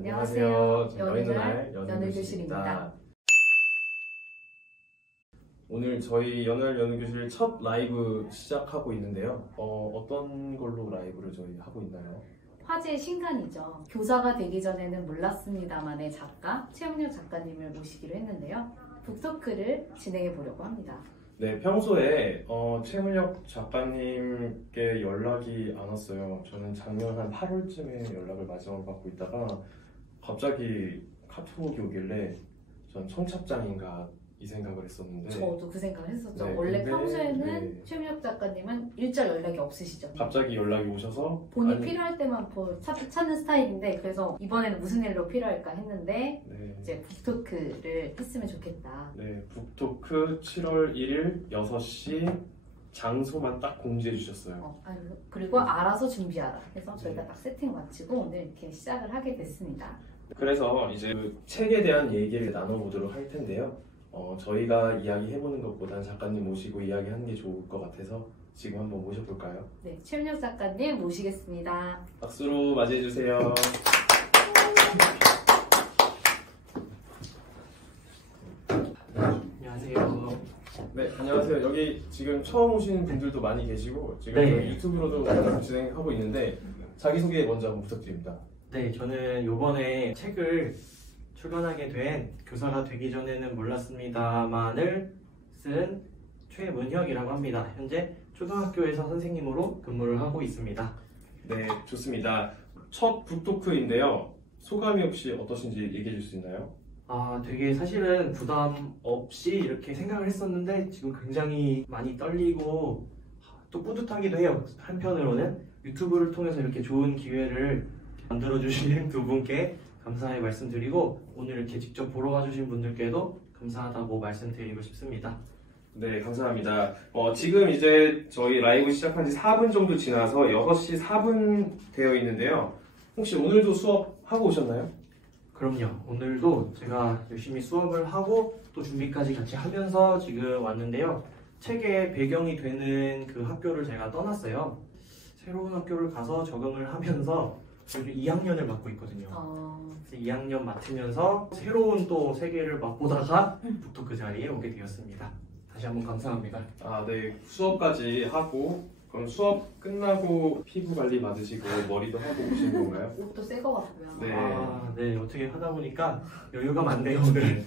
안녕하세요. 연애날 연애교실입니다. 오늘 저희 연애날 연애교실 첫 라이브 시작하고 있는데요. 어떤 걸로 라이브를 저희 하고 있나요? 화제의 신간이죠. 교사가 되기 전에는 몰랐습니다만의 작가 최영렬 작가님을 모시기로 했는데요. 북토크를 진행해 보려고 합니다. 네, 평소에 최문혁 작가님께 연락이 안 왔어요. 저는 작년 한 8월쯤에 연락을 마지막으로 받고 있다가 갑자기 카톡이 오길래 전 청첩장인가 이 생각을 했었는데, 저도 그 생각을 했었죠. 네, 원래 근데, 평소에는 네. 최민혁 작가님은 일절 연락이 없으시죠. 갑자기 연락이 오셔서 본인 아니, 필요할 때만 찾는 스타일인데, 그래서 이번에는 무슨 일로 필요할까 했는데 네, 이제 북토크를 했으면 좋겠다. 네, 북토크 7월 1일 6시 장소만 딱 공지해 주셨어요. 그리고 알아서 준비하라. 그래서 저희가 딱 세팅 마치고 오늘 이렇게 시작을 하게 됐습니다. 그래서 이제 그 책에 대한 얘기를 나눠보도록 할 텐데요. 저희가 이야기해보는 것보다는 작가님 모시고 이야기하는 게 좋을 것 같아서 지금 한번 모셔볼까요? 네, 최윤혁 작가님 모시겠습니다. 박수로 맞이해주세요. 안녕하세요. 네, 안녕하세요. 여기 지금 처음 오시는 분들도 많이 계시고 지금 네. 저희 유튜브로도 진행하고 있는데 자기소개 먼저 한번 부탁드립니다. 네, 저는 요번에 책을 출간하게 된 교사가 되기 전에는 몰랐습니다만을 쓴 최문혁이라고 합니다. 현재 초등학교에서 선생님으로 근무를 하고 있습니다. 네, 좋습니다. 첫 북토크인데요. 소감이 혹시 어떠신지 얘기해 줄 수 있나요? 되게 사실은 부담 없이 이렇게 생각을 했었는데 지금 굉장히 많이 떨리고 또 뿌듯하기도 해요. 한편으로는 유튜브를 통해서 이렇게 좋은 기회를 만들어주신 두 분께 감사의 말씀드리고 오늘 이렇게 직접 보러 와주신 분들께도 감사하다고 말씀드리고 싶습니다. 네, 감사합니다. 지금 이제 저희 라이브 시작한 지 4분 정도 지나서 6시 4분 되어 있는데요. 혹시 오늘도 수업하고 오셨나요? 그럼요. 오늘도 제가 열심히 수업을 하고 또 준비까지 같이 하면서 지금 왔는데요. 책의 배경이 되는 그 학교를 제가 떠났어요. 새로운 학교를 가서 적응을 하면서 요즘 2학년을 맡고 있거든요. 그래서 2학년 맡으면서 새로운 또 세계를 맛보다가 북토크 자리에 오게 되었습니다. 다시 한번 감사합니다. 네. 수업까지 하고 그럼 수업 끝나고 피부 관리 받으시고 머리도 하고 오신 건가요? 옷도 새 거 같고요. 네. 네. 어떻게 하다 보니까 여유가 많네요, 오늘.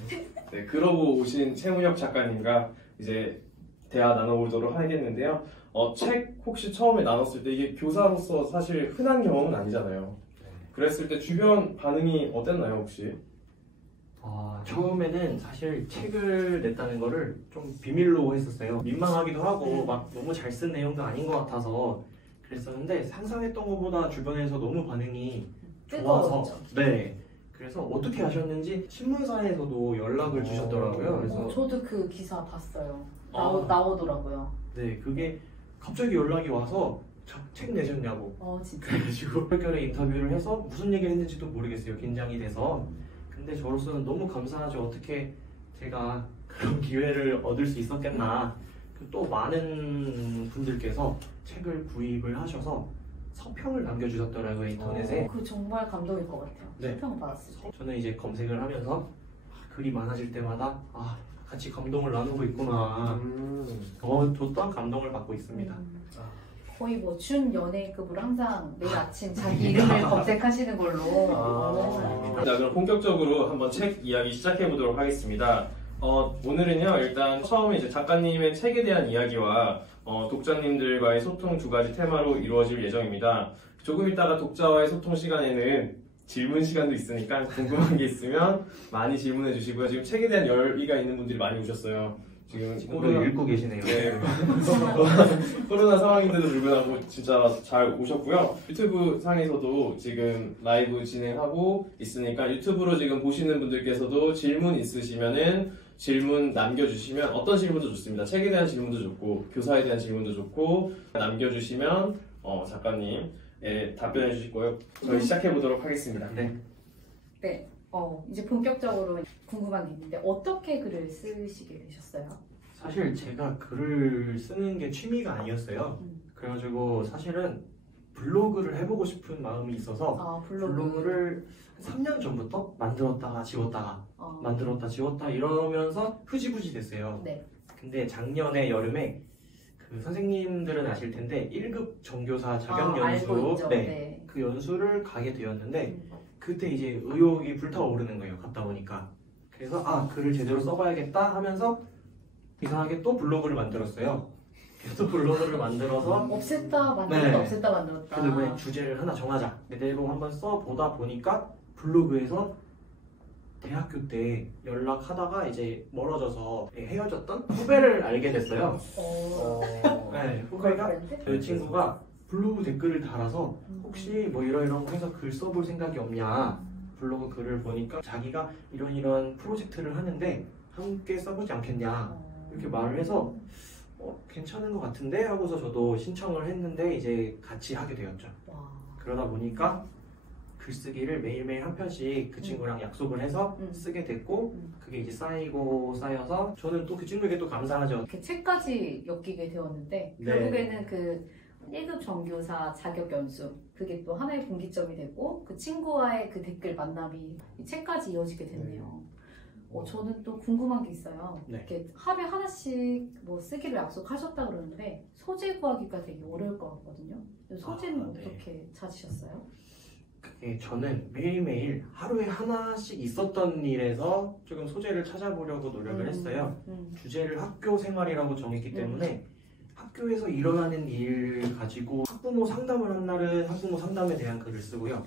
네, 그러고 오신 최문혁 작가님과 이제 대화 나눠보도록 하겠는데요. 책 혹시 처음에 나눴을 때 이게 교사로서 사실 흔한 경험은 아니잖아요. 그랬을 때 주변 반응이 어땠나요, 혹시? 처음에는 사실 책을 냈다는 거를 좀 비밀로 했었어요. 민망하기도 하고 막 너무 잘 쓴 내용도 아닌 것 같아서 그랬었는데 상상했던 것보다 주변에서 너무 반응이 좋아서 네. 그래서 어떻게 하셨는지 신문사에서도 연락을 주셨더라고요. 그래서 저도 그 기사 봤어요. 아. 나오더라고요. 네, 그게 갑자기 연락이 와서 책 내셨냐고. 진짜. 그래가지고 혈결에 인터뷰를 해서 무슨 얘기를 했는지도 모르겠어요. 긴장이 돼서. 근데 저로서는 너무 감사하죠. 어떻게 제가 그런 기회를 얻을 수 있었겠나. 또 많은 분들께서 책을 구입을 하셔서 서평을 남겨주셨더라고요, 인터넷에. 그 정말 감동일 것 같아요. 네. 서평 받았을 때. 저는 이제 검색을 하면서 글이 많아질 때마다 같이 감동을 나누고 있구나. 저 또한 감동을 받고 있습니다. 거의 뭐 준연예급으로 항상 매일 아침 자기 이름을 검색하시는 걸로. 자, 그럼 본격적으로 한번 책 이야기 시작해 보도록 하겠습니다. 오늘은요, 일단 처음에 이제 작가님의 책에 대한 이야기와 독자님들과의 소통 두 가지 테마로 이루어질 예정입니다. 조금 있다가 독자와의 소통 시간에는 질문 시간도 있으니까 궁금한 게 있으면 많이 질문해 주시고요. 지금 책에 대한 열의가 있는 분들이 많이 오셨어요. 지금 읽고 계시네요. 네. 코로나 상황인데도 불구하고 진짜 잘 오셨고요. 유튜브 상에서도 지금 라이브 진행하고 있으니까 유튜브로 지금 보시는 분들께서도 질문 있으시면은 질문 남겨주시면 어떤 질문도 좋습니다. 책에 대한 질문도 좋고 교사에 대한 질문도 좋고 남겨주시면 작가님 답변해 주실 거예요. 저희 시작해 보도록 하겠습니다. 네. 네. 이제 본격적으로 궁금한 게 있는데 어떻게 글을 쓰시게 되셨어요? 사실 제가 글을 쓰는 게 취미가 아니었어요. 그래가지고 사실은 블로그를 해보고 싶은 마음이 있어서 블로그. 블로그를 3년 전부터 만들었다가 지웠다가 만들었다 지웠다 이러면서 흐지부지 됐어요. 네. 근데 작년에 여름에 그 선생님들은 아실 텐데 1급 정교사 자격 연수 알고 있죠. 네, 네. 그 연수를 가게 되었는데 그때 이제 의욕이 불타오르는 거예요. 갔다 오니까. 그래서 글을 제대로 써봐야겠다 하면서 이상하게 또 블로그를 만들었어요. 또 블로그를 만들어서 없앴다 만들었다 네. 없앴다 만들었다. 근데 왜 주제를 하나 정하자. 제대로 한번 써보다 보니까 블로그에서 대학교 때 연락하다가 이제 멀어져서 헤어졌던 후배를 알게 됐어요. 네, 후배가 그 친구가 블로그 댓글을 달아서 혹시 뭐 이러이러한 거 해서 글 써볼 생각이 없냐. 블로그 글을 보니까 자기가 이런 프로젝트를 하는데 함께 써보지 않겠냐. 이렇게 말을 해서 괜찮은 것 같은데 하고서 저도 신청을 했는데 이제 같이 하게 되었죠. 와. 그러다 보니까 글쓰기를 매일매일 한 편씩 그 친구랑 약속을 해서 쓰게 됐고 그게 이제 쌓이고 쌓여서 저는 또 그 친구에게 또 감사하죠. 이렇게 책까지 엮이게 되었는데 네. 결국에는 그 1급 정교사 자격 연수 그게 또 하나의 분기점이 되고 그 친구와의 그 댓글 만남이 이 책까지 이어지게 됐네요. 저는 또 궁금한 게 있어요. 네. 이렇게 하루에 하나씩 뭐 쓰기로 약속하셨다 그러는데 소재 구하기가 되게 어려울 것 같거든요. 소재는 네. 어떻게 찾으셨어요? 그게 저는 매일매일 하루에 하나씩 있었던 일에서 조금 소재를 찾아보려고 노력을 했어요. 주제를 학교 생활이라고 정했기 때문에 학교에서 일어나는 일 가지고 학부모 상담을 한 날은 학부모 상담에 대한 글을 쓰고요.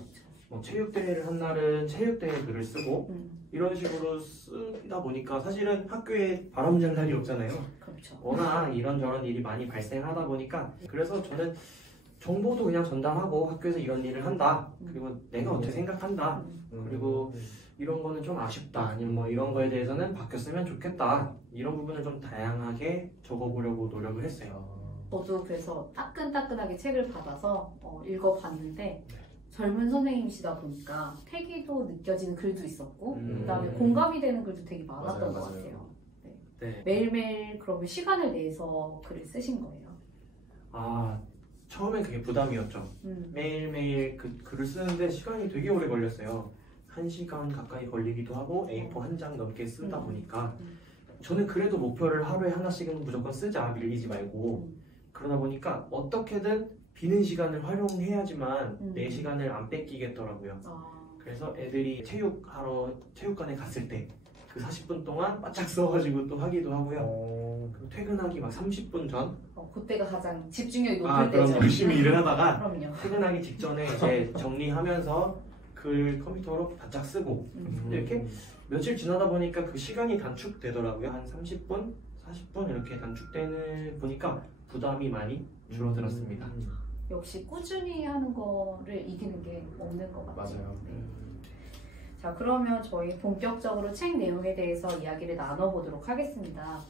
뭐 체육대회를 한 날은 체육대회 글을 쓰고 이런 식으로 쓰다 보니까 사실은 학교에 바람잘 날이 없잖아요. 그렇죠. 워낙 이런저런 일이 많이 발생하다 보니까 그래서 저는 정보도 그냥 전달하고 학교에서 이런 일을 한다. 그리고 내가 어떻게 생각한다. 그리고 이런 거는 좀 아쉽다. 아니면 뭐 이런 거에 대해서는 바뀌었으면 좋겠다. 이런 부분을 좀 다양하게 적어보려고 노력을 했어요. 저도 그래서 따끈따끈하게 책을 받아서 읽어봤는데 젊은 선생님이시다 보니까 패기도 느껴지는 글도 있었고 그다음에 공감이 되는 글도 되게 많았던 것 같아요. 네. 매일매일 그러면 시간을 내서 글을 쓰신 거예요? 처음엔 그게 부담이었죠. 매일매일 그 글을 쓰는데 시간이 되게 오래 걸렸어요. 1시간 가까이 걸리기도 하고 A4 한 장 넘게 쓰다 보니까 저는 그래도 목표를 하루에 하나씩은 무조건 쓰자. 밀리지 말고. 그러다 보니까 어떻게든 비는 시간을 활용해야지만 내 시간을 안 뺏기겠더라고요. 그래서 애들이 체육관에 갔을 때 그 40분 동안 바짝 써가지고 또 하기도 하고요. 그리고 퇴근하기 막 30분 전? 그때가 가장 집중력이 높을 그럼 때죠. 열심히 일을 하다가 그럼요. 퇴근하기 직전에 이제 정리하면서 글 컴퓨터로 바짝 쓰고 이렇게 며칠 지나다 보니까 그 시간이 단축되더라고요. 한 30분, 40분 이렇게 단축되는 보니까 부담이 많이 줄어들었습니다. 역시 꾸준히 하는 거를 이기는 게 없는 것 같아요. 맞아요. 네. 자, 그러면 저희 본격적으로 책 내용에 대해서 이야기를 나눠보도록 하겠습니다.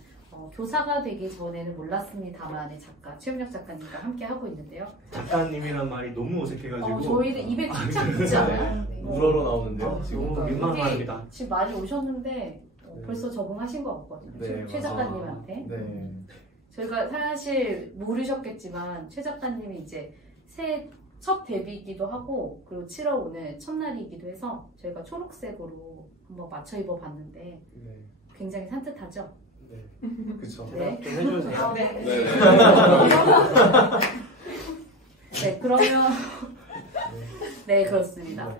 교사가 되기 전에는 몰랐습니다만의 작가, 최은혁 작가님과 함께 하고 있는데요. 작가님이란 말이 너무 어색해가지고 저희는 입에 쫙 붙지 않아요? 네. 우러러 나오는데요. 지금 너무 민망합니다. 지금 많이 오셨는데 벌써 적응하신 것 같거든요. 네, 최 작가님한테. 네. 저희가 사실 모르셨겠지만 최 작가님이 이제 첫 데뷔이기도 하고 그리고 7월 오늘 첫날이기도 해서 저희가 초록색으로 한번 맞춰 입어봤는데 네. 굉장히 산뜻하죠? 네. 그쵸. 네. 좀 해주세요. 네. 네. 네, 그러면 네, 그렇습니다.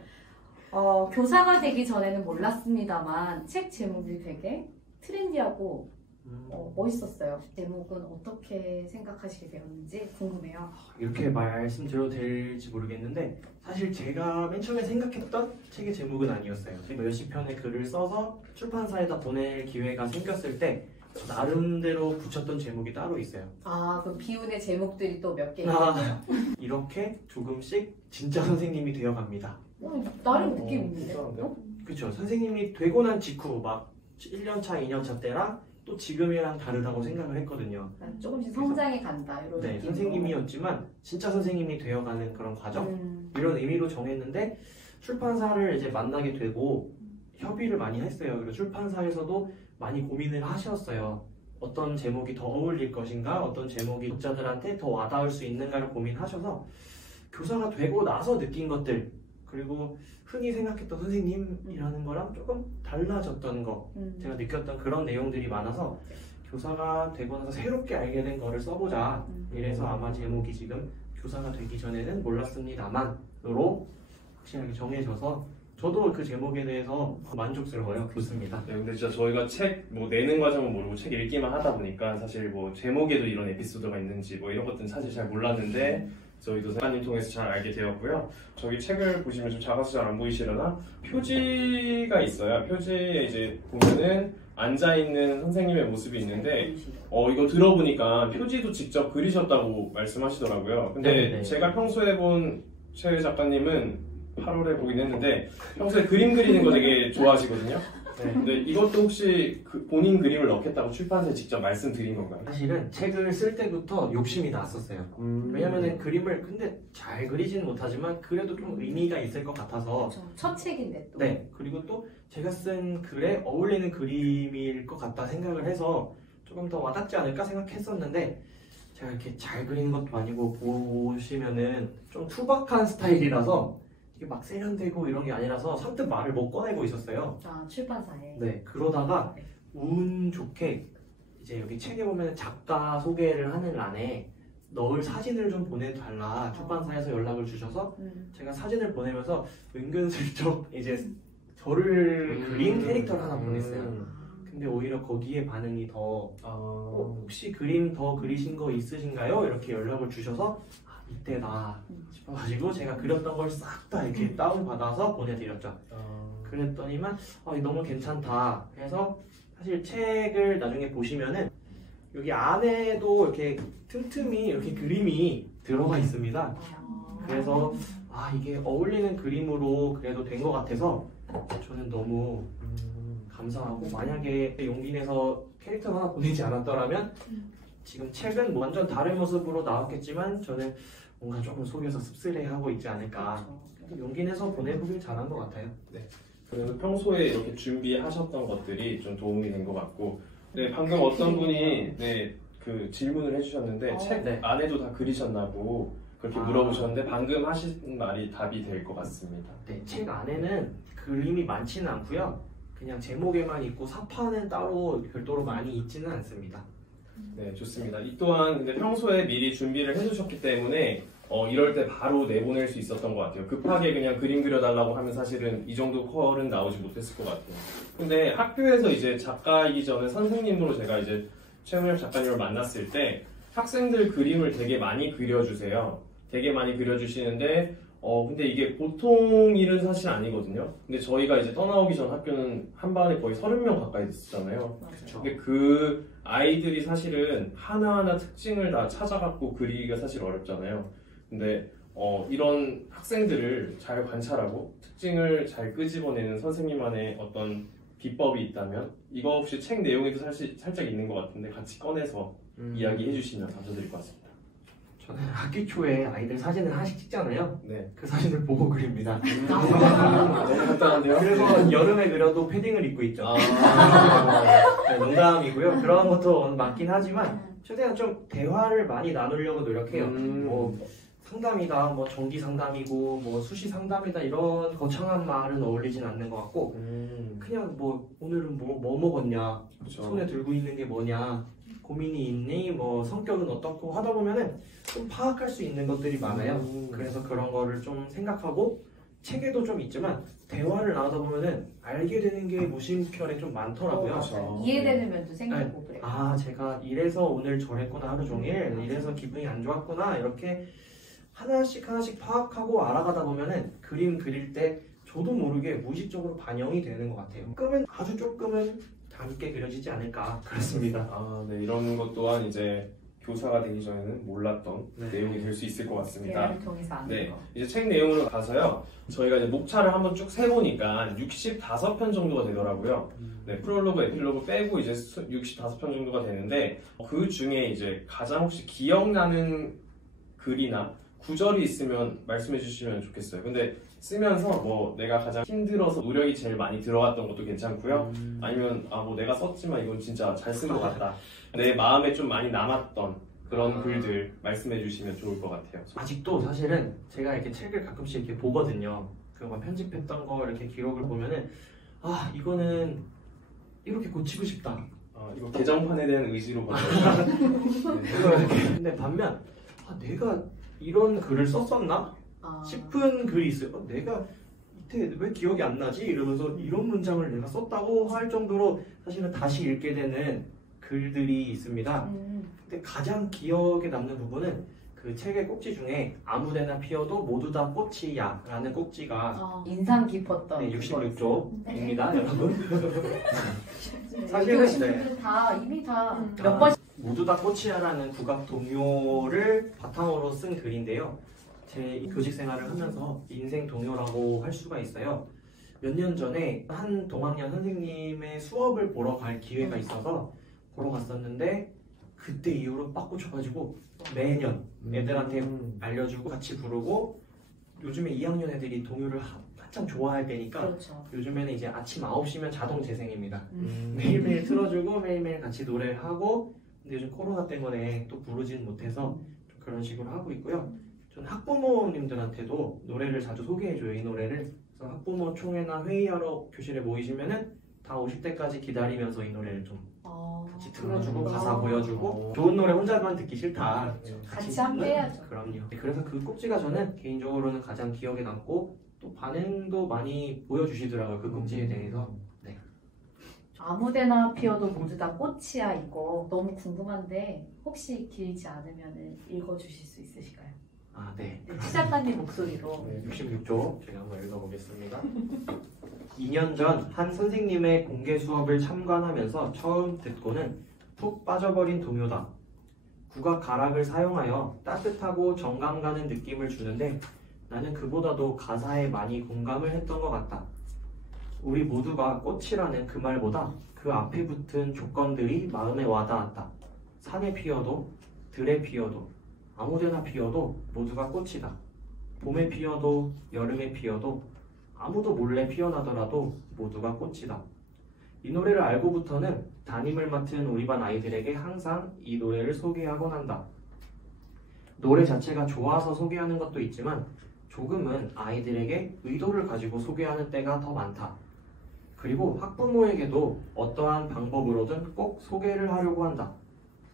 교사가 되기 전에는 몰랐습니다만 책 제목이 되게 트렌디하고 멋있었어요. 제목은 어떻게 생각하시게 되었는지 궁금해요. 이렇게 말씀드려도 될지 모르겠는데 사실 제가 맨 처음에 생각했던 책의 제목은 아니었어요. 제가 몇십 편의 글을 써서 출판사에다 보낼 기회가 생겼을 때 나름대로 붙였던 제목이 따로 있어요. 그럼 비운의 제목들이 또 몇 개 있네요. 이렇게 조금씩 진짜 선생님이 되어갑니다. 나름 느낌 있는데? 그렇죠. 선생님이 되고 난 직후 막 1년차, 2년차 때랑 또 지금이랑 다르다고 생각을 했거든요. 조금씩 성장해 간다 이런 네, 느낌으로. 선생님이었지만 진짜 선생님이 되어가는 그런 과정 이런 의미로 정했는데 출판사를 이제 만나게 되고 협의를 많이 했어요. 그리고 출판사에서도 많이 고민을 하셨어요. 어떤 제목이 더 어울릴 것인가, 어떤 제목이 독자들한테 더 와닿을 수 있는가를 고민하셔서 교사가 되고 나서 느낀 것들, 그리고 흔히 생각했던 선생님이라는 거랑 조금 달라졌던 거 제가 느꼈던 그런 내용들이 많아서 교사가 되고 나서 새롭게 알게 된 거를 써보자. 이래서 아마 제목이 지금 교사가 되기 전에는 몰랐습니다만으로 확실하게 정해져서 저도 그 제목에 대해서 만족스러워요. 좋습니다. 네, 근데 진짜 저희가 책 뭐 내는 과정은 모르고 책 읽기만 하다 보니까 사실 뭐 제목에도 이런 에피소드가 있는지 뭐 이런 것들은 사실 잘 몰랐는데 저희도 작가님 통해서 잘 알게 되었고요. 저기 책을 보시면 좀 작아서 잘 안 보이시려나? 표지가 있어요. 표지에 이제 보면은 앉아있는 선생님의 모습이 있는데 이거 들어보니까 표지도 직접 그리셨다고 말씀하시더라고요. 근데 네네. 제가 평소에 본 최 작가님은 8월에 보긴 했는데 평소에 그림 그리는 거 되게 좋아하시거든요. 네, 근데 이것도 혹시 본인 그림을 넣겠다고 출판사에 직접 말씀드린 건가요? 사실은 책을 쓸 때부터 욕심이 났었어요. 왜냐면은 그림을 근데 잘 그리지는 못하지만 그래도 좀 의미가 있을 것 같아서 그렇죠. 첫 책인데 또. 네, 그리고 또 제가 쓴 글에 어울리는 그림일 것 같다 생각을 해서 조금 더 와닿지 않을까 생각했었는데 제가 이렇게 잘 그리는 것도 아니고 보시면은 좀 투박한 스타일이라서 이게 막 세련되고 이런 게 아니라서 선뜻 말을 못 꺼내고 있었어요. 아, 출판사에. 네, 그러다가 운 좋게 이제 여기 책에 보면 작가 소개를 하는 란에 넣을 사진을 좀 보내달라 출판사에서 연락을 주셔서 제가 사진을 보내면서 은근슬쩍 이제 저를 그린 캐릭터를 하나 보냈어요. 근데 오히려 거기에 반응이 더 혹시 그림 더 그리신 거 있으신가요? 이렇게 연락을 주셔서 이때다 싶어가지고 제가 그렸던 걸 싹 다 이렇게 다운받아서 보내드렸죠. 그랬더니만 너무 괜찮다 해서 사실 책을 나중에 보시면은 여기 안에도 이렇게 틈틈이 이렇게 그림이 들어가 있습니다. 그래서 이게 어울리는 그림으로 그래도 된 것 같아서 저는 너무 감사하고 만약에 용기 내서 캐릭터 하나 보내지 않았더라면 지금 책은 뭐 완전 다른 모습으로 나왔겠지만 저는 뭔가 조금 속에서 씁쓸해하고 있지 않을까. 용기 내서 보내보길 잘한 것 같아요. 네. 그래서 평소에 이렇게 준비하셨던 것들이 좀 도움이 된 것 같고, 네, 방금 어떤 분이 그 질문을 해주셨는데 책 네. 안에도 다 그리셨나고 그렇게 물어보셨는데 방금 하신 말이 답이 될 것 같습니다. 네, 책 안에는 그림이 많지는 않고요. 그냥 제목에만 있고 사파는 따로 별도로 많이 있지는 않습니다. 네, 좋습니다. 이 또한 근데 평소에 미리 준비를 해두셨기 때문에 이럴 때 바로 내보낼 수 있었던 것 같아요. 급하게 그냥 그림 그려달라고 하면 사실은 이 정도 컬은 나오지 못했을 것 같아요. 근데 학교에서 이제 작가이기 전에 선생님으로 제가 이제 최문엽 작가님을 만났을 때 학생들 그림을 되게 많이 그려주세요. 되게 많이 그려주시는데 근데 이게 보통 일은 사실 아니거든요. 근데 저희가 이제 떠나오기 전 학교는 한 반에 거의 30명 가까이 있었잖아요. 그렇죠. 근데 그 아이들이 사실은 하나하나 특징을 다 찾아갖고 그리기가 사실 어렵잖아요. 근데 이런 학생들을 잘 관찰하고 특징을 잘 끄집어내는 선생님만의 어떤 비법이 있다면 이거 혹시 책 내용에도 살짝 있는 것 같은데 같이 꺼내서 이야기해 주시면 감사드릴 것 같습니다. 저는 학기 초에 아이들 사진을 하나씩 찍잖아요. 네. 그 사진을 보고 그립니다. 너무 간단한데요? 그래서 여름에 그려도 패딩을 입고 있죠. 네, 농담이고요. 그런 것도 맞긴 하지만 최대한 좀 대화를 많이 나누려고 노력해요. 뭐 상담이다, 뭐 정기 상담이고, 뭐 수시 상담이다 이런 거창한 말은 어울리진 않는 것 같고 그냥 뭐 오늘은 뭐 먹었냐, 그렇죠. 손에 들고 있는 게 뭐냐, 고민이 있니, 뭐 성격은 어떻고 하다 보면은 좀 파악할 수 있는 것들이 많아요. 그래서 그런 거를 좀 생각하고 책에도 좀 있지만 대화를 나누다 보면은 알게 되는 게 무심결에 좀 많더라고요. 그렇죠. 이해되는 면도 생기고 그래요. 제가 이래서 오늘 저랬구나 하루 종일, 이래서 기분이 안 좋았구나 이렇게 하나씩 파악하고 알아가다 보면은 그림 그릴 때 저도 모르게 무의식적으로 반영이 되는 것 같아요. 조금은 아주 조금은 재밌게 그려지지 않을까 그렇습니다. 네, 이런 것 또한 이제 교사가 되기 전에는 몰랐던 네. 내용이 될 수 있을 것 같습니다. 대화를 통해서 아는 네, 거. 이제 책 내용으로 가서요. 저희가 이제 목차를 한번 쭉 세보니까 65편 정도가 되더라고요. 네, 프롤로그, 에필로그 빼고 이제 65편 정도가 되는데 그 중에 이제 가장 혹시 기억나는 글이나 구절이 있으면 말씀해 주시면 좋겠어요. 근데 쓰면서 뭐 내가 가장 힘들어서 노력이 제일 많이 들어갔던 것도 괜찮고요. 아니면 뭐 내가 썼지만 이건 진짜 잘 쓴 것 같다. 내 마음에 좀 많이 남았던 그런 글들 말씀해 주시면 좋을 것 같아요. 아직도 사실은 제가 이렇게 책을 가끔씩 이렇게 보거든요. 막 편집했던 거 이렇게 기록을 보면은 아 이거는 이렇게 고치고 싶다. 이거 개정판에 대한 의지로 이거 이렇게. 근데 반면 내가 이런 글을 썼었나 싶은 글이 있어요. 내가 이때 왜 기억이 안 나지? 이러면서 이런 문장을 내가 썼다고 할 정도로 사실은 다시 읽게 되는 글들이 있습니다. 근데 가장 기억에 남는 부분은 그 책의 꼭지 중에 아무데나 피어도 모두 다 꽃이야 라는 꼭지가 인상 깊었던 네, 66쪽입니다 여러분. 사실은 네. 다 이미 다 몇 번 모두 다 꽃이야라는 국악 동요를 바탕으로 쓴 글인데요. 제 교직 생활을 하면서 인생 동요라고 할 수가 있어요. 몇 년 전에 한 동학년 선생님의 수업을 보러 갈 기회가 있어서 보러 갔었는데 그때 이후로 빡 꽂혀가지고 매년 애들한테 알려주고 같이 부르고 요즘에 2학년 애들이 동요를 한참 좋아할 때니까 그렇죠. 요즘에는 이제 아침 9시면 자동 재생입니다. 매일매일 틀어주고 매일매일 같이 노래를 하고 근데 요즘 코로나 때문에 또 부르진 못해서 좀 그런 식으로 하고 있고요. 저는 학부모님들한테도 노래를 자주 소개해줘요. 이 노래를. 그래서 학부모 총회나 회의하러 교실에 모이시면은 다 오실 때까지 기다리면서 이 노래를 좀 같이 들어주고 가사 보여주고 좋은 노래 혼자만 듣기 싫다. 같이 함께 해야죠. 그럼요. 그래서 그 꼭지가 저는 개인적으로는 가장 기억에 남고 또 반응도 많이 보여주시더라고요. 그 꼭지에 대해서. 네. 아무데나 피어도 모두 다 꽃이야 이거 너무 궁금한데 혹시 길지 않으면 읽어주실 수 있으실까요? 아, 네. 시작가님 목소리로. 66쪽 제가 한번 읽어보겠습니다. 2년 전 한 선생님의 공개 수업을 참관하면서 처음 듣고는 푹 빠져버린 동요다. 국악 가락을 사용하여 따뜻하고 정감 가는 느낌을 주는데 나는 그보다도 가사에 많이 공감을 했던 것 같다. 우리 모두가 꽃이라는 그 말보다 그 앞에 붙은 조건들이 마음에 와닿았다. 산에 피어도 들에 피어도 아무데나 피어도 모두가 꽃이다. 봄에 피어도 여름에 피어도 아무도 몰래 피어나더라도 모두가 꽃이다. 이 노래를 알고부터는 담임을 맡은 우리 반 아이들에게 항상 이 노래를 소개하곤 한다. 노래 자체가 좋아서 소개하는 것도 있지만 조금은 아이들에게 의도를 가지고 소개하는 때가 더 많다. 그리고 학부모에게도 어떠한 방법으로든 꼭 소개를 하려고 한다.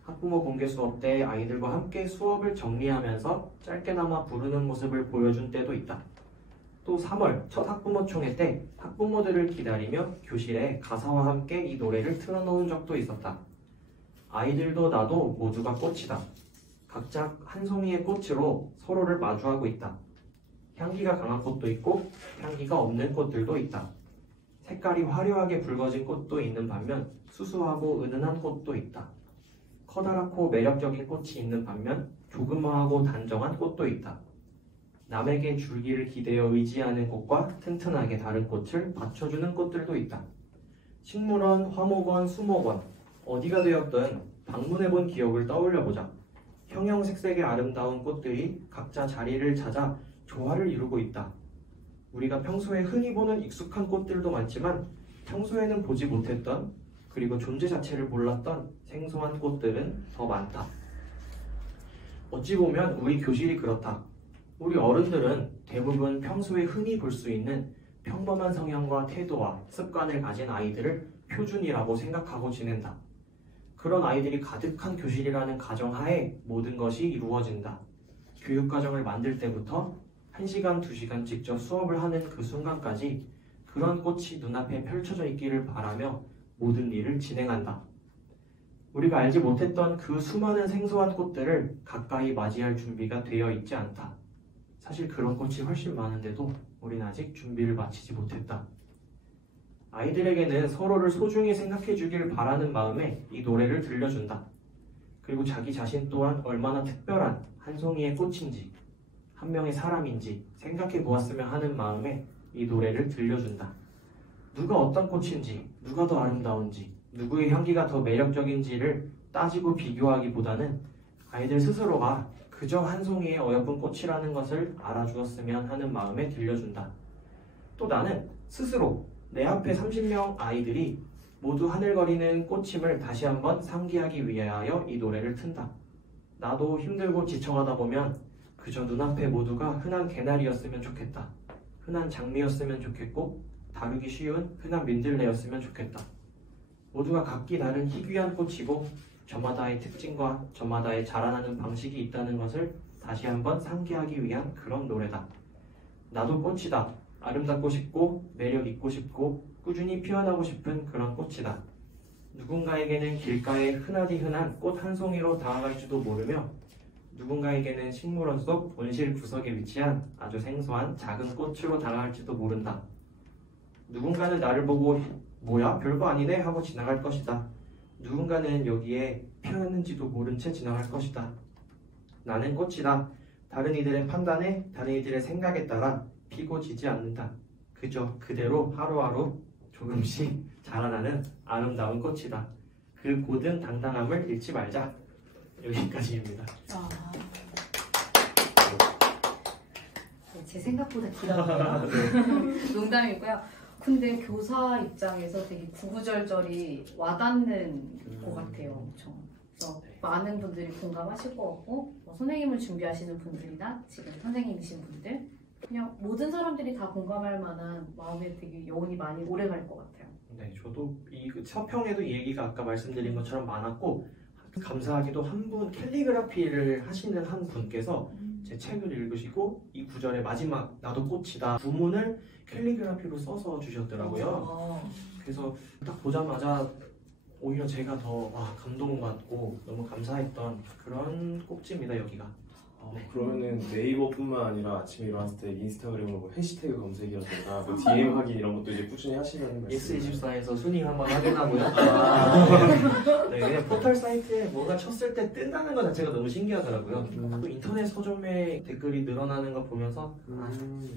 학부모 공개 수업 때 아이들과 함께 수업을 정리하면서 짧게나마 부르는 모습을 보여준 때도 있다. 또 3월 첫 학부모 총회 때 학부모들을 기다리며 교실에 가사와 함께 이 노래를 틀어놓은 적도 있었다. 아이들도 나도 모두가 꽃이다. 각자 한 송이의 꽃으로 서로를 마주하고 있다. 향기가 강한 꽃도 있고 향기가 없는 꽃들도 있다. 색깔이 화려하게 붉어진 꽃도 있는 반면 수수하고 은은한 꽃도 있다. 커다랗고 매력적인 꽃이 있는 반면 조그마하고 단정한 꽃도 있다. 남에게 줄기를 기대어 의지하는 꽃과 튼튼하게 다른 꽃을 받쳐주는 꽃들도 있다. 식물원, 화목원, 수목원, 어디가 되었든 방문해본 기억을 떠올려보자. 형형색색의 아름다운 꽃들이 각자 자리를 찾아 조화를 이루고 있다. 우리가 평소에 흔히 보는 익숙한 꽃들도 많지만 평소에는 보지 못했던 그리고 존재 자체를 몰랐던 생소한 꽃들은 더 많다. 어찌 보면 우리 교실이 그렇다. 우리 어른들은 대부분 평소에 흔히 볼 수 있는 평범한 성향과 태도와 습관을 가진 아이들을 표준이라고 생각하고 지낸다. 그런 아이들이 가득한 교실이라는 가정하에 모든 것이 이루어진다. 교육과정을 만들 때부터 1시간, 2시간 직접 수업을 하는 그 순간까지 그런 꽃이 눈앞에 펼쳐져 있기를 바라며 모든 일을 진행한다. 우리가 알지 못했던 그 수많은 생소한 꽃들을 가까이 맞이할 준비가 되어 있지 않다. 사실 그런 꽃이 훨씬 많은데도 우린 아직 준비를 마치지 못했다. 아이들에게는 서로를 소중히 생각해 주길 바라는 마음에 이 노래를 들려준다. 그리고 자기 자신 또한 얼마나 특별한 한 송이의 꽃인지 한 명의 사람인지 생각해 보았으면 하는 마음에 이 노래를 들려준다. 누가 어떤 꽃인지, 누가 더 아름다운지, 누구의 향기가 더 매력적인지를 따지고 비교하기보다는 아이들 스스로가 그저 한 송이의 어여쁜 꽃이라는 것을 알아주었으면 하는 마음에 들려준다. 또 나는 스스로 내 앞에 30명 아이들이 모두 하늘거리는 꽃임을 다시 한번 상기하기 위하여 이 노래를 튼다. 나도 힘들고 지쳐가다 보면 그저 눈앞에 모두가 흔한 개나리였으면 좋겠다. 흔한 장미였으면 좋겠고 다루기 쉬운 흔한 민들레였으면 좋겠다. 모두가 각기 다른 희귀한 꽃이고 저마다의 특징과 저마다의 자라나는 방식이 있다는 것을 다시 한번 상기하기 위한 그런 노래다. 나도 꽃이다. 아름답고 싶고 매력 있고 싶고 꾸준히 피어나고 싶은 그런 꽃이다. 누군가에게는 길가에 흔하디 흔한 꽃 한 송이로 다가갈지도 모르며 누군가에게는 식물원 속 온실 구석에 위치한 아주 생소한 작은 꽃으로 다가갈지도 모른다. 누군가는 나를 보고 뭐야 별거 아니네 하고 지나갈 것이다. 누군가는 여기에 피었는지도 모른 채 지나갈 것이다. 나는 꽃이다. 다른 이들의 판단에 다른 이들의 생각에 따라 피고 지지 않는다. 그저 그대로 하루하루 조금씩 자라나는 아름다운 꽃이다. 그 고든 당당함을 잃지 말자. 여기까지입니다. 네, 제 생각보다 길었네요. 농담이고요. 근데 교사 입장에서 되게 구구절절이 와닿는 것 같아요. 엄청. 그래서 많은 분들이 공감하실 것 같고 선생님을 준비하시는 분들이나 지금 선생님이신 분들 그냥 모든 사람들이 다 공감할 만한 마음에 되게 여운이 많이 오래 갈 것 같아요. 네, 저도 이 서평에도 이 얘기가 아까 말씀드린 것처럼 많았고 감사하게도 한 분 캘리그라피를 하시는 한 분께서 제 책을 읽으시고 이 구절의 마지막 나도 꽃이다 부문을 캘리그라피로 써서 주셨더라고요. 그래서 딱 보자마자 오히려 제가 더 감동받고 너무 감사했던 그런 꼭지입니다 여기가. 네. 그러면은 네이버뿐만 아니라 아침에 일어났을 때 인스타그램으로 뭐 해시태그 검색이라든가 뭐 DM 확인 이런 것도 이제 꾸준히 하시는 말씀이에요? 예스24에서 순위 한번 확인하고요. 네, 그냥 포털 사이트에 뭐가 쳤을 때 뜬다는 것 자체가 너무 신기하더라고요. 또 인터넷 서점에 댓글이 늘어나는 거 보면서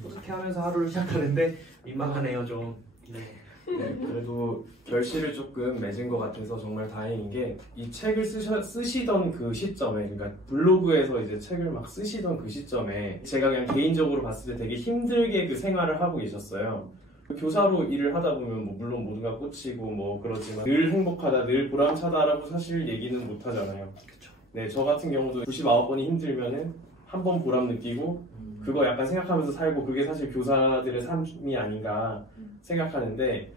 어떻게 하면서 하루를 시작하는데 민망하네요 좀. 네. 네, 그래도 결실을 조금 맺은 것 같아서 정말 다행인 게 이 책을 쓰시던 그 시점에 그러니까 블로그에서 이제 책을 막 쓰시던 그 시점에 제가 그냥 개인적으로 봤을 때 되게 힘들게 그 생활을 하고 계셨어요. 교사로 일을 하다 보면 뭐 물론 모두가 꽂히고 뭐 그러지만 늘 행복하다, 늘 보람차다라고 사실 얘기는 못 하잖아요. 그쵸. 네, 저 같은 경우도 99번이 힘들면은 한 번 보람 느끼고 그거 약간 생각하면서 살고 그게 사실 교사들의 삶이 아닌가 생각하는데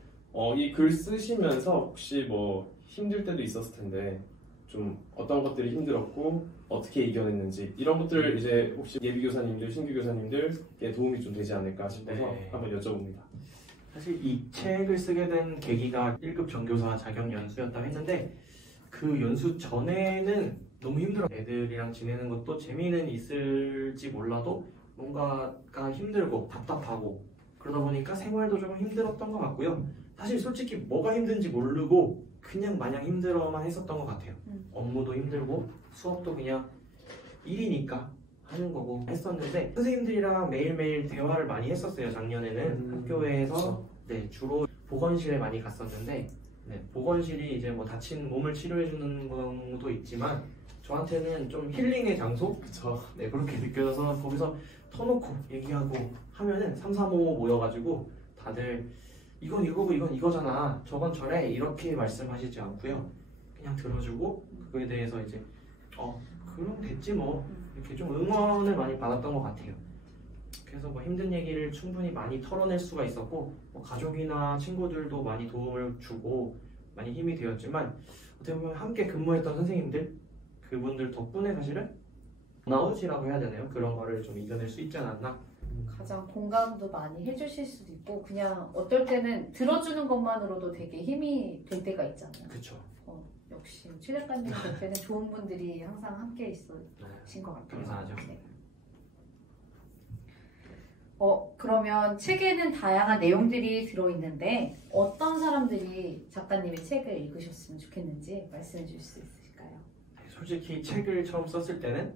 이 글 쓰시면서 혹시 뭐 힘들 때도 있었을 텐데 좀 어떤 것들이 힘들었고 어떻게 이겨냈는지 이런 것들을 이제 혹시 예비 교사님들, 신규 교사님들께 도움이 좀 되지 않을까 싶어서 네. 한번 여쭤봅니다. 사실 이 책을 쓰게 된 계기가 1급 전교사 자격 연수였다고 했는데 그 연수 전에는 너무 힘들었어요. 애들이랑 지내는 것도 재미는 있을지 몰라도 뭔가가 힘들고 답답하고 그러다 보니까 생활도 좀 힘들었던 것 같고요. 사실 솔직히 뭐가 힘든지 모르고 그냥 마냥 힘들어만 했었던 것 같아요. 업무도 힘들고 수업도 그냥 일이니까 하는 거고 했었는데 선생님들이랑 매일매일 대화를 많이 했었어요. 작년에는 학교에서 네, 주로 보건실에 많이 갔었는데 네, 보건실이 이제 뭐 다친 몸을 치료해주는 경우도 있지만 저한테는 좀 힐링의 장소? 그쵸. 네, 그렇게 느껴져서 거기서 터놓고 얘기하고 하면은 3, 4, 5 모여가지고 다들 이건 이거고 이건 이거잖아 저건 저래 이렇게 말씀하시지 않고요. 그냥 들어주고 그거에 대해서 이제 그럼 됐지 뭐 이렇게 좀 응원을 많이 받았던 것 같아요. 그래서 뭐 힘든 얘기를 충분히 많이 털어낼 수가 있었고 뭐 가족이나 친구들도 많이 도움을 주고 많이 힘이 되었지만 어떻게 보면 함께 근무했던 선생님들 그분들 덕분에 사실은 나웃이라고 해야 되나요? 그런 거를 좀 이겨낼 수 있지 않았나? 가장 공감도 많이 해주실 수도 있고 그냥 어떨 때는 들어주는 것만으로도 되게 힘이 될 때가 있잖아요. 그쵸. 역시 최 작가님 곁에는 좋은 분들이 항상 함께 있으신 것 같아요. 감사하죠. 네. 그러면 책에는 다양한 내용들이 들어있는데 어떤 사람들이 작가님의 책을 읽으셨으면 좋겠는지 말씀해 주실 수 있으실까요? 솔직히 책을 처음 썼을 때는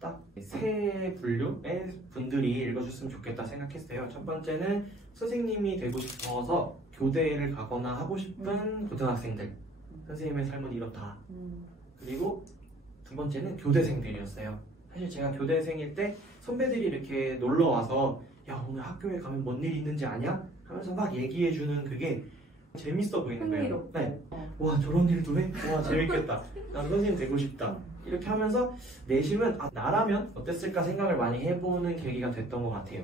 딱 세 분류의 분들이 읽어줬으면 좋겠다 생각했어요. 첫 번째는 선생님이 되고 싶어서 교대를 가거나 하고 싶은 고등학생들 선생님의 삶은 이렇다. 그리고 두 번째는 교대생들이었어요. 사실 제가 교대생일 때 선배들이 이렇게 놀러와서 야 오늘 학교에 가면 뭔 일이 있는지 아냐? 하면서 막 얘기해주는 그게 재밌어 보이는 거예요. 흥미롭고. 네. 와 저런 일도 해? 와 재밌겠다. 난 선생님 되고 싶다. 이렇게 하면서 내심은 나라면 어땠을까 생각을 많이 해보는 계기가 됐던 것 같아요.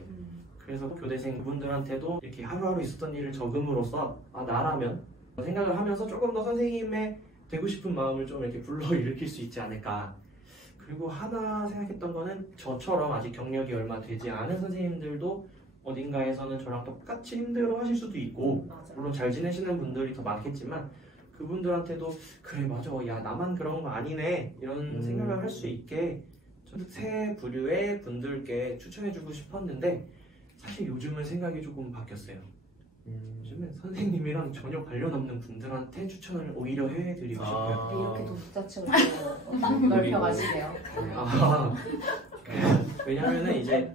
그래서 교대생 분들한테도 이렇게 하루하루 있었던 일을 적음으로써 나라면 생각을 하면서 조금 더 선생님의 되고 싶은 마음을 좀 이렇게 불러일으킬 수 있지 않을까. 그리고 하나 생각했던 거는 저처럼 아직 경력이 얼마 되지 않은 선생님들도 어딘가에서는 저랑 똑같이 힘들어 하실 수도 있고, 맞아. 물론 잘 지내시는 분들이 더 많겠지만 그분들한테도 그래 맞아 야 나만 그런 거 아니네 이런 생각을 할 수 있게 저도 새 부류의 분들께 추천해주고 싶었는데 사실 요즘은 생각이 조금 바뀌었어요. 요즘은 선생님이랑 전혀 관련 없는 분들한테 추천을 오히려 해드리고 싶어요. 이렇게 독자층을 또 넓혀가시네요. 왜냐면은 이제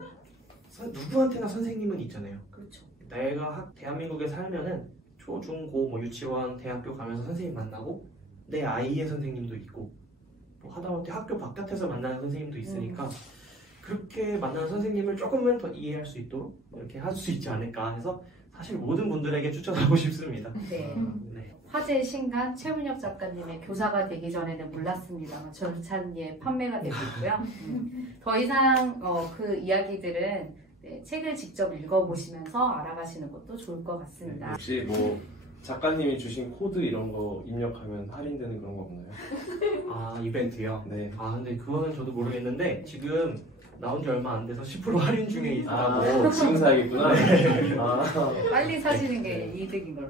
누구한테나 선생님은 있잖아요. 그렇죠. 내가 대한민국에 살면은 초, 중, 고, 뭐 유치원, 대학교 가면서 선생님 만나고 내 아이의 선생님도 있고 뭐 하다못해 학교 바깥에서 만나는 선생님도 있으니까 그렇게 만나는 선생님을 조금은 더 이해할 수 있도록 이렇게 할 수 있지 않을까 해서 사실 모든 분들에게 추천하고 싶습니다. 네. 네. 화제의 신간 최문혁 작가님의 교사가 되기 전에는 몰랐습니다만 절찬리에 판매가 되고 있고요. 더 이상 그 이야기들은 네, 책을 직접 읽어보시면서 알아가시는 것도 좋을 것 같습니다. 혹시 뭐 작가님이 주신 코드 이런 거 입력하면 할인되는 그런 거 없나요? 이벤트요? 네. 근데 그거는 저도 모르겠는데 지금 나온 지 얼마 안 돼서 10% 할인 중에 있다고. 지금 사야겠구나. 빨리 사시는 게 이득인 걸로.